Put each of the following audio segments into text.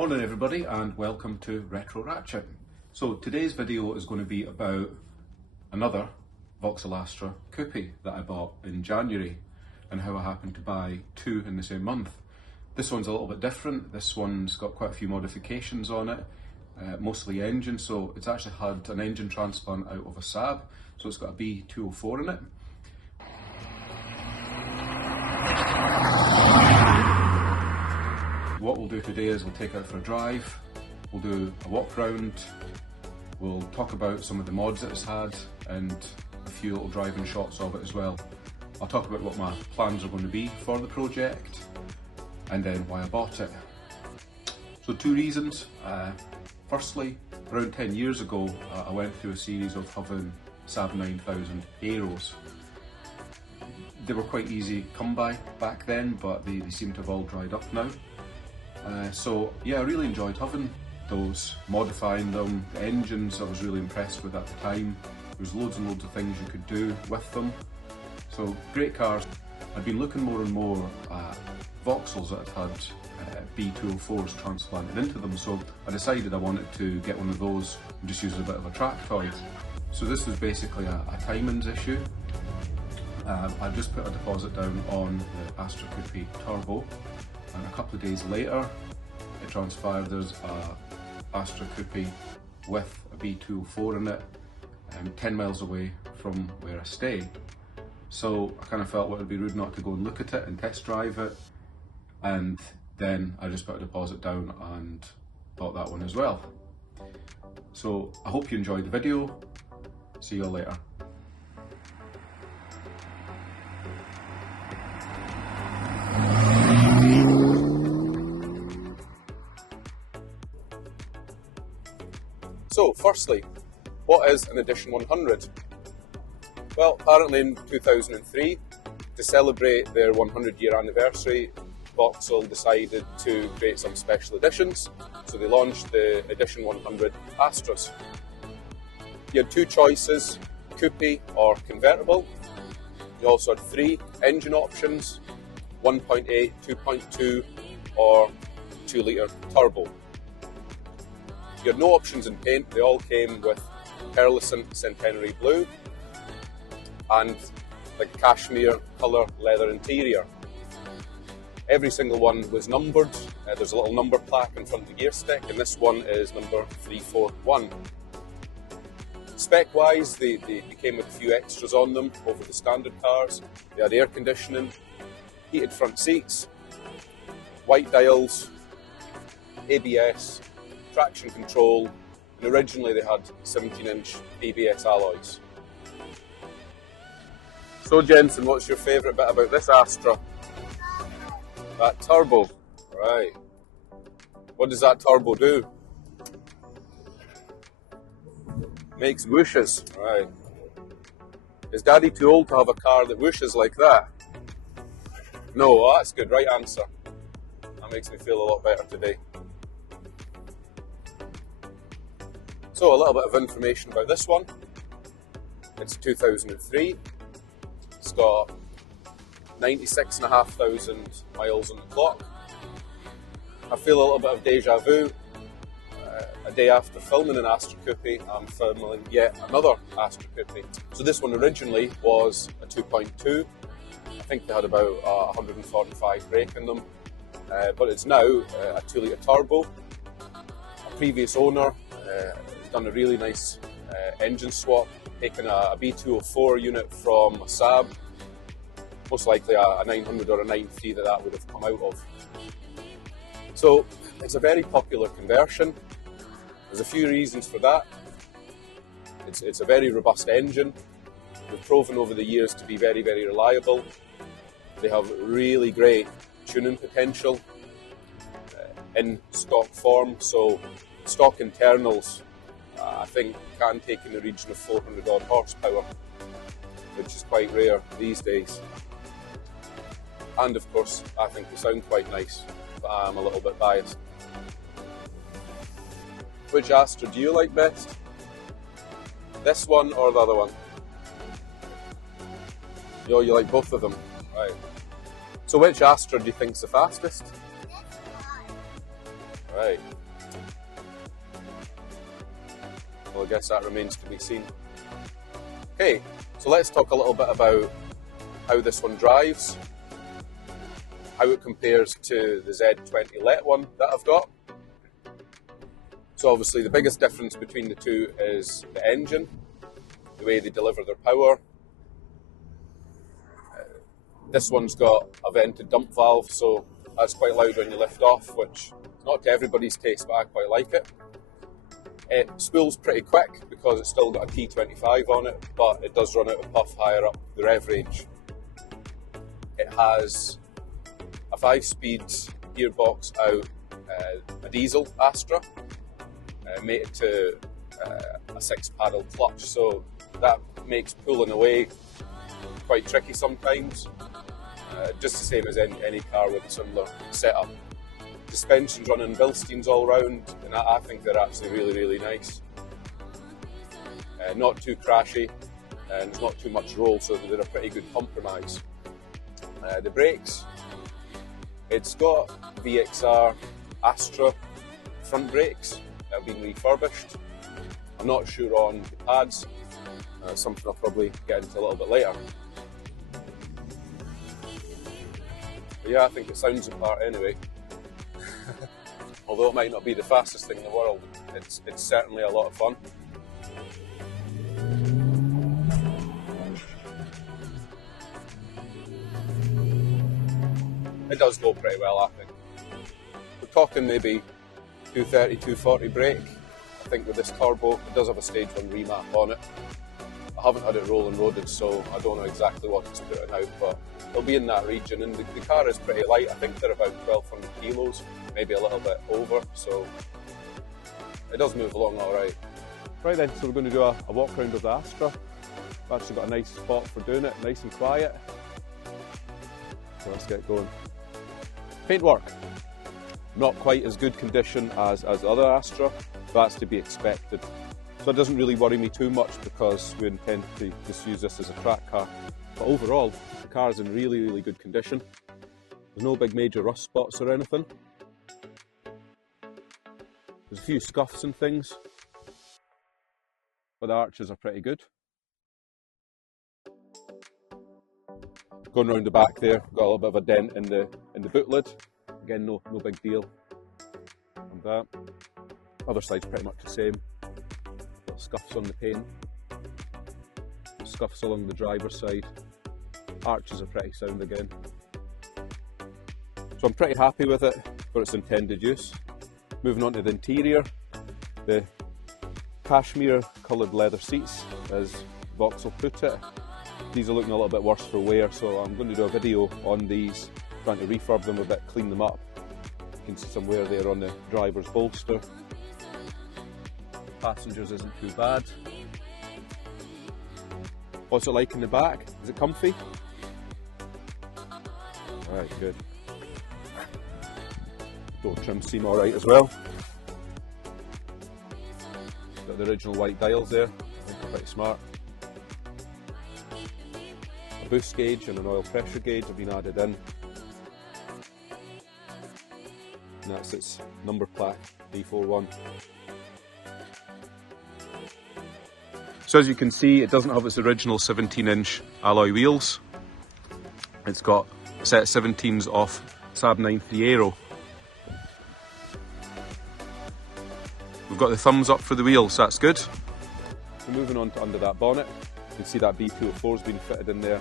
Morning everybody and welcome to Retro Ratchet. So today's video is going to be about another VAUXHALL ASTRA coupe that I bought in January and how I happened to buy two in the same month. This one's a little bit different. This one's got quite a few modifications on it, mostly engine. So it's actually had an engine transplant out of a SAAB, so it's got a B204 in it. What we'll do today is we'll take it out for a drive, we'll do a walk round, we'll talk about some of the mods that it's had and a few little driving shots of it as well. I'll talk about what my plans are going to be for the project and then why I bought it. So two reasons. Firstly, around 10 years ago I went through a series of having SAAB 9000 Aeros. They were quite easy come by back then, but they seem to have all dried up now. So yeah, I really enjoyed having those, modifying them. The engines I was really impressed with at the time. There was loads and loads of things you could do with them. So great cars. I've been looking more and more at VAUXHALLs that had B204s transplanted into them, so I decided I wanted to get one of those and just use it a bit of a track toy. So this was basically a timings issue. I just put a deposit down on the Astra Coupe Turbo, and a couple of days later it transpired there's a Astra Coupe with a B204 in it, 10 miles away from where I stay. So I kind of felt it would be rude not to go and look at it and test drive it, and then I just put a deposit down and bought that one as well. So I hope you enjoyed the video. See you all later. So firstly, what is an Edition 100? Well, apparently in 2003, to celebrate their 100-year anniversary, VAUXHALL decided to create some special editions. So they launched the Edition 100 Astras. You had two choices, coupe or convertible. You also had three engine options, 1.8, 2.2 or 2-litre turbo. You had no options in paint. They all came with pearlescent centenary blue and like cashmere colour leather interior. Every single one was numbered. There's a little number plaque in front of the gear stick, and this one is number 341. Spec wise, they came with a few extras on them over the standard cars. They had air conditioning, heated front seats, white dials, ABS, traction control, and originally they had 17-inch ABS alloys. So Jensen, what's your favourite bit about this Astra? That turbo, right. What does that turbo do? Makes whooshes, right. Is Daddy too old to have a car that whooshes like that? No, oh, that's good, right answer. That makes me feel a lot better today. So a little bit of information about this one. It's 2003. It's got 96,500 miles on the clock. I feel a little bit of deja vu. A day after filming an Astra Coupe, I'm filming yet another Astra Coupe. So this one originally was a 2.2. I think they had about 145 brake in them, but it's now a 2-litre turbo. A previous owner has done a really nice engine swap, taken a B204 unit from a SAAB, most likely a 900 or a 93 that would have come out of. So it's a very popular conversion. There's a few reasons for that. It's a very robust engine. They've proven over the years to be very, very reliable. They have really great tuning potential in stock form. So stock internals, I think, can take in the region of 400 odd horsepower, which is quite rare these days. And of course, I think they sound quite nice, but I'm a little bit biased. Which Astra do you like best? This one or the other one? You like both of them? Right. So which Astra do you think's the fastest? Right. Well, I guess that remains to be seen. Okay, so let's talk a little bit about how this one drives, how it compares to the Z20 Let one that I've got. So obviously the biggest difference between the two is the engine, the way they deliver their power. This one's got a vented dump valve, so that's quite loud when you lift off, which is not to everybody's taste, but I quite like it. It spools pretty quick because it's still got a T25 on it, but it does run out of puff higher up the rev range. It has a 5-speed gearbox out, a diesel Astra, mated to a 6-paddle clutch, so that makes pulling away quite tricky sometimes. Just the same as any car with a similar setup. Suspension's running Bilsteins all round, and I think they're actually really, really nice. Not too crashy, and there's not too much roll, so they're a pretty good compromise. The brakes, it's got VXR ASTRA front brakes that have been refurbished. I'm not sure on the pads, something I'll probably get into a little bit later. But yeah, I think it sounds the part anyway. Although it might not be the fastest thing in the world, it's certainly a lot of fun. It does go pretty well, I think. We're talking maybe 230, 240 brake. I think with this turbo, it does have a stage 1 remap on it. I haven't had it roll and roaded, so I don't know exactly what it's putting out, but it'll be in that region, and the car is pretty light. I think they're about 1,200 kilos, maybe a little bit over, so it does move along all right. Right then, so we're going to do a walk around of the Astra. I've actually got a nice spot for doing it, nice and quiet. So let's get going. Paintwork, not quite as good condition as the other Astra, but that's to be expected. So it doesn't really worry me too much because we intend to just use this as a track car. But overall, the car is in really, really good condition. There's no big major rust spots or anything. There's a few scuffs and things, but the arches are pretty good. Going around the back there, got a little bit of a dent in the boot lid. Again, no big deal on that. Other side's pretty much the same. Got scuffs on the paint, scuffs along the driver's side. Arches are pretty sound again. So I'm pretty happy with it for its intended use. Moving on to the interior, the cashmere coloured leather seats, as VAUXHALL put it. These are looking a little bit worse for wear, so I'm going to do a video on these, trying to refurb them a bit, clean them up. You can see some wear there on the driver's bolster. Passengers isn't too bad. What's it like in the back? Is it comfy? Alright, good. Door trim seem alright as well. Got the original white dials there, I think they're pretty smart. A boost gauge and an oil pressure gauge have been added in. And that's its number plaque, B204. So as you can see, it doesn't have its original 17-inch alloy wheels. It's got a set of 17s off SAAB 93 Aero. We've got the thumbs up for the wheels, so that's good. So moving on to under that bonnet, you can see that B204 has been fitted in there.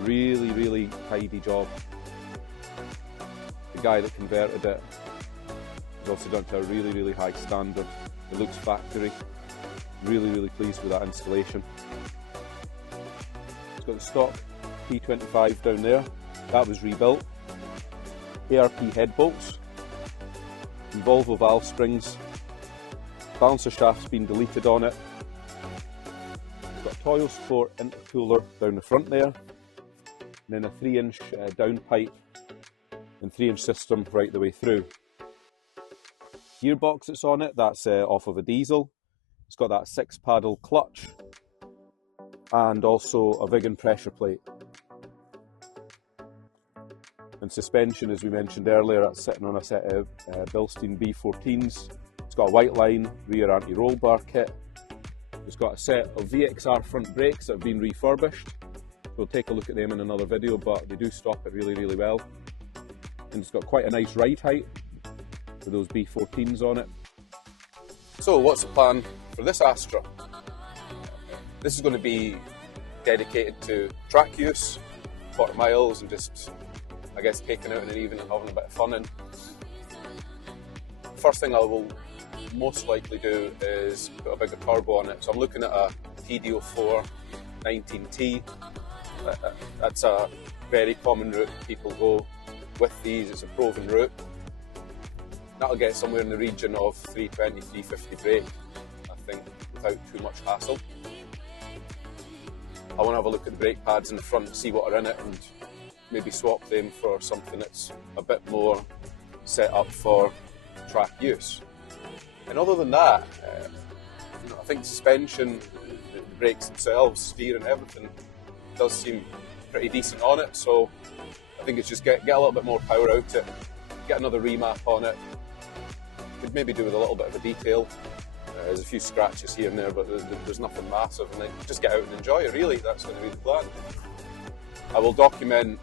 Really, really tidy job. The guy that converted it has also done it to a really, really high standard. It looks factory. Really, really pleased with that installation. It's got the stock T25 down there. That was rebuilt. ARP head bolts. And Volvo valve springs. Balancer shaft's been deleted on it. It's got a Toyo Sport intercooler down the front there. And then a 3-inch downpipe and 3-inch system right the way through. Gearbox that's on it, that's off of a diesel. It's got that 6-paddle clutch and also a Vigan pressure plate. And suspension, as we mentioned earlier, that's sitting on a set of Bilstein B14s. It's got a white line rear anti-roll bar kit. It's got a set of VXR front brakes that have been refurbished. We'll take a look at them in another video, but they do stop it really, really well. And it's got quite a nice ride height with those B14s on it. So what's the plan for this Astra? This is going to be dedicated to track use, 40 miles, and just, I guess, taking out in an evening and having a bit of fun in. First thing I will most likely do is put a bigger turbo on it. So I'm looking at a B204 19T. That's a very common route people go with these. It's a proven route. That'll get somewhere in the region of 320, 350 brake, I think, without too much hassle. I want to have a look at the brake pads in the front, see what are in it, and maybe swap them for something that's a bit more set up for track use. And other than that, I think suspension, the brakes themselves, steering, everything does seem pretty decent on it. So I think it's just get a little bit more power out it, get another remap on it. Could maybe do with a little bit of a detail. There's a few scratches here and there, but there's nothing massive, and then just get out and enjoy it, really. That's going to be the plan. I will document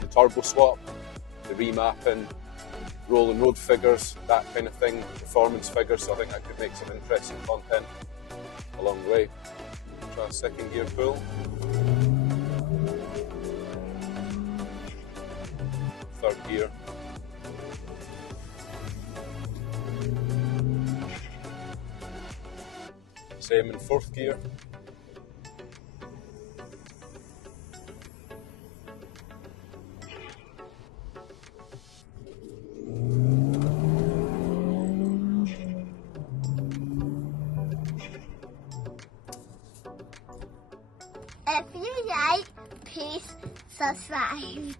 the turbo swap, the remapping, roll and road figures, that kind of thing, performance figures, so I think that could make some interesting content along the way. Try a second gear pull. Third gear. Same in fourth gear. If you like, please subscribe.